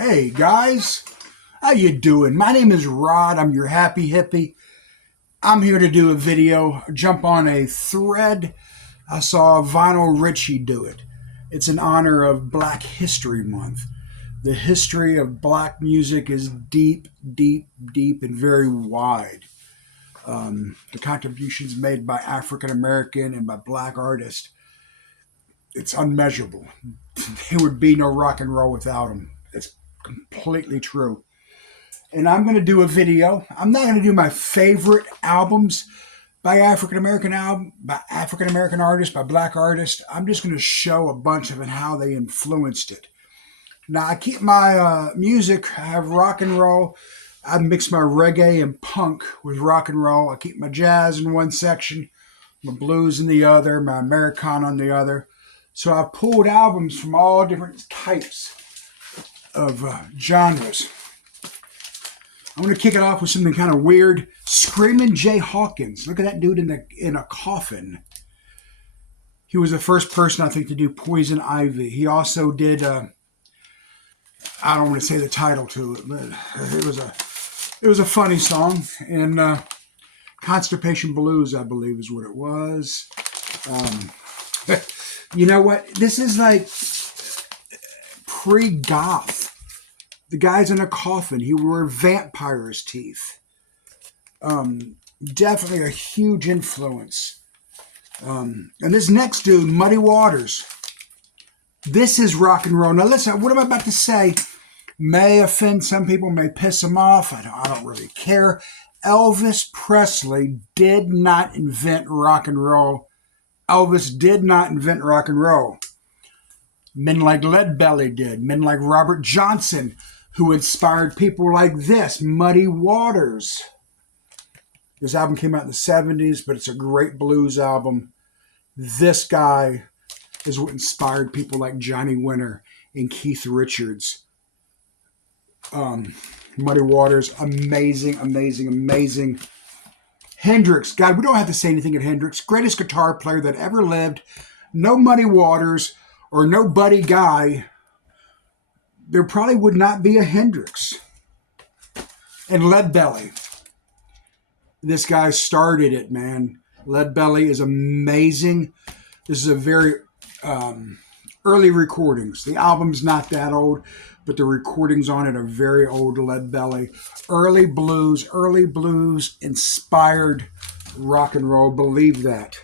Hey guys, how you doing? My name is Rod. I'm your happy hippie. I'm here to do a video, jump on a thread. I saw Vinyl Richie do it. It's in honor of Black History Month. The history of black music is deep, deep, deep, and very wide. The contributions made by African American and by black artists, it's unmeasurable. There would be no rock and roll without them. It's completely true. And I'm going to do a video. I'm not going to do my favorite albums by African American artists, by black artists. I'm just going to show a bunch of it, how they influenced it. Now I keep my music. I have rock and roll. I mix my reggae and punk with rock and roll. I keep my jazz in one section, my blues in the other, my Americana on the other. So I've pulled albums from all different types of genres. I'm going to kick it off with something kind of weird. Screaming Jay Hawkins. Look at that dude in a coffin. He was the first person, I think, to do Poison Ivy. He also did, I don't want to say the title to it, but it was a funny song. And Constipation Blues, I believe, is what it was. You know what? This is like pre-goth. The guy's in a coffin. He wore vampire's teeth. Definitely a huge influence. And this next dude, Muddy Waters. This is rock and roll. Now listen, what I'm about to say may offend some people, may piss them off. I don't really care. Elvis Presley did not invent rock and roll. Elvis did not invent rock and roll. Men like Leadbelly did. Men like Robert Johnson, who inspired people like this, Muddy Waters. This album came out in the 70s, but it's a great blues album. This guy is what inspired people like Johnny Winter and Keith Richards. Muddy Waters, amazing, amazing, amazing. Hendrix, God, we don't have to say anything at Hendrix. Greatest guitar player that ever lived. No Muddy Waters or no Buddy Guy, there probably would not be a Hendrix. And Leadbelly. This guy started it, man. Leadbelly is amazing. This is a very early recordings. The album's not that old, but the recordings on it are very old. Leadbelly. Early blues inspired rock and roll. Believe that.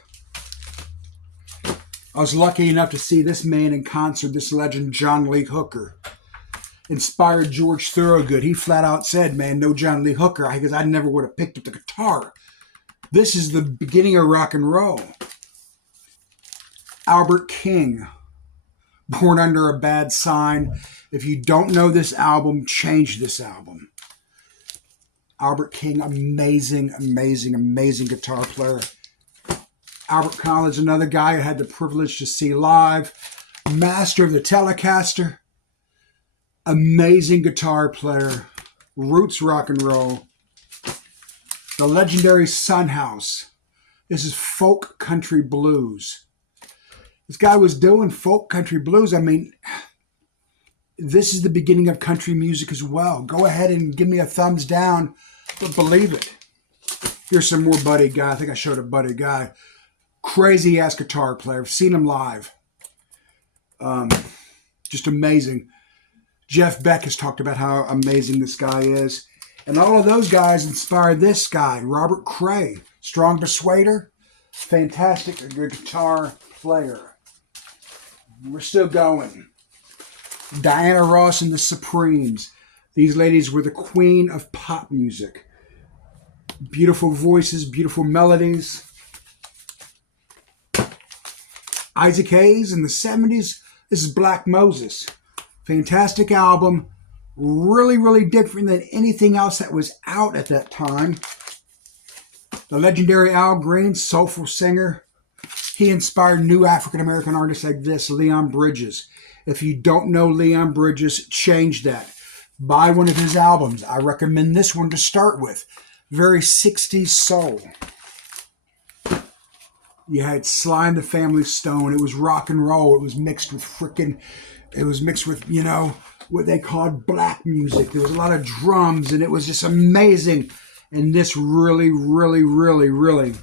I was lucky enough to see this man in concert, this legend, John Lee Hooker. Inspired George Thorogood. He flat out said, man, no John Lee Hooker, because I never would have picked up the guitar. This is the beginning of rock and roll. Albert King, Born Under a Bad Sign. If you don't know this album, change this album. Albert King, amazing, amazing, amazing guitar player. Albert Collins, another guy I had the privilege to see live. Master of the Telecaster. Amazing guitar player. Roots rock and roll. The legendary Son House. This is folk country blues. This guy was doing folk country blues. I mean, this is the beginning of country music as well. Go ahead and give me a thumbs down, but believe it. Here's some more Buddy Guy. I think I showed a Buddy Guy. Crazy ass guitar player. I've seen him live. Just amazing. Jeff Beck has talked about how amazing this guy is. And all of those guys inspired this guy, Robert Cray. Strong Persuader. Fantastic guitar player. We're still going. Diana Ross and the Supremes. These ladies were the queen of pop music. Beautiful voices, beautiful melodies. Isaac Hayes in the 70s. This is Black Moses. Fantastic album. Really, really different than anything else that was out at that time. The legendary Al Green, soulful singer. He inspired new African American artists like this, Leon Bridges. If you don't know Leon Bridges, change that. Buy one of his albums. I recommend this one to start with. Very 60s soul. You had Sly and the Family Stone. It was rock and roll. It was mixed with what they called black music. There was a lot of drums, and it was just amazing. And this really, really, really, really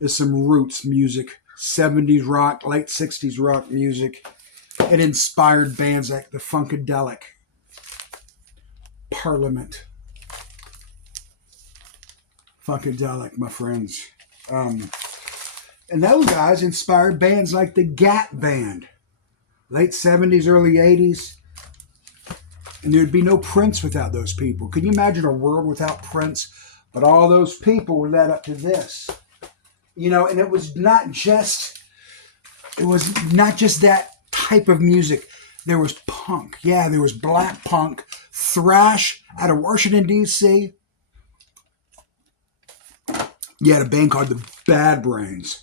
is some roots music. 70s rock, late 60s rock music. It inspired bands like the Funkadelic, Parliament. Funkadelic, my friends. And those guys inspired bands like the Gap Band. Late 70s, early 80s. And there'd be no Prince without those people. Can you imagine a world without Prince? But all those people led up to this. You know, and it was not just that type of music. There was punk. Yeah, there was black punk, thrash out of Washington, D.C. You had a band called the Bad Brains.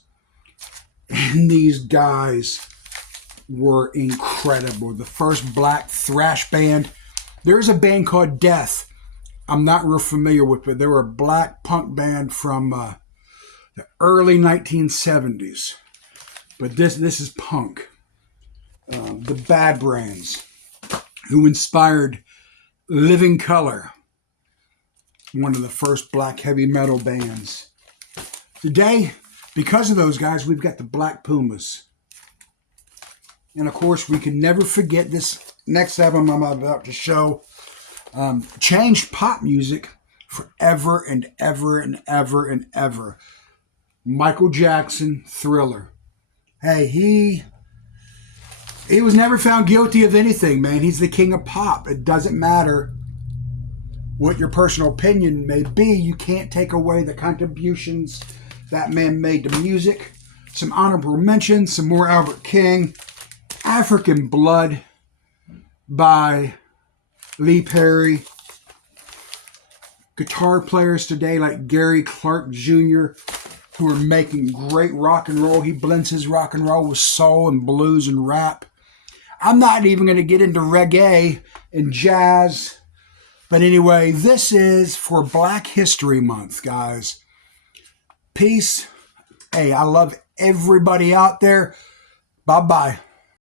And these guys were incredible. The first black thrash band. There's a band called Death. I'm not real familiar with, but they were a black punk band from the early 1970s. But this is punk. The Bad Brains, who inspired Living Colour, one of the first black heavy metal bands. Today, because of those guys, we've got the Black Pumas. And of course, we can never forget this next album I'm about to show. Changed pop music forever and ever and ever and ever. Michael Jackson, Thriller. Hey, he was never found guilty of anything, man. He's the king of pop. It doesn't matter what your personal opinion may be. You can't take away the contributions that man made to music. Some honorable mentions, some more Albert King. African Blood by Lee Perry. Guitar players today like Gary Clark Jr., who are making great rock and roll. He blends his rock and roll with soul and blues and rap. I'm not even going to get into reggae and jazz. But anyway, this is for Black History Month, guys. Peace. Hey, I love everybody out there. Bye-bye.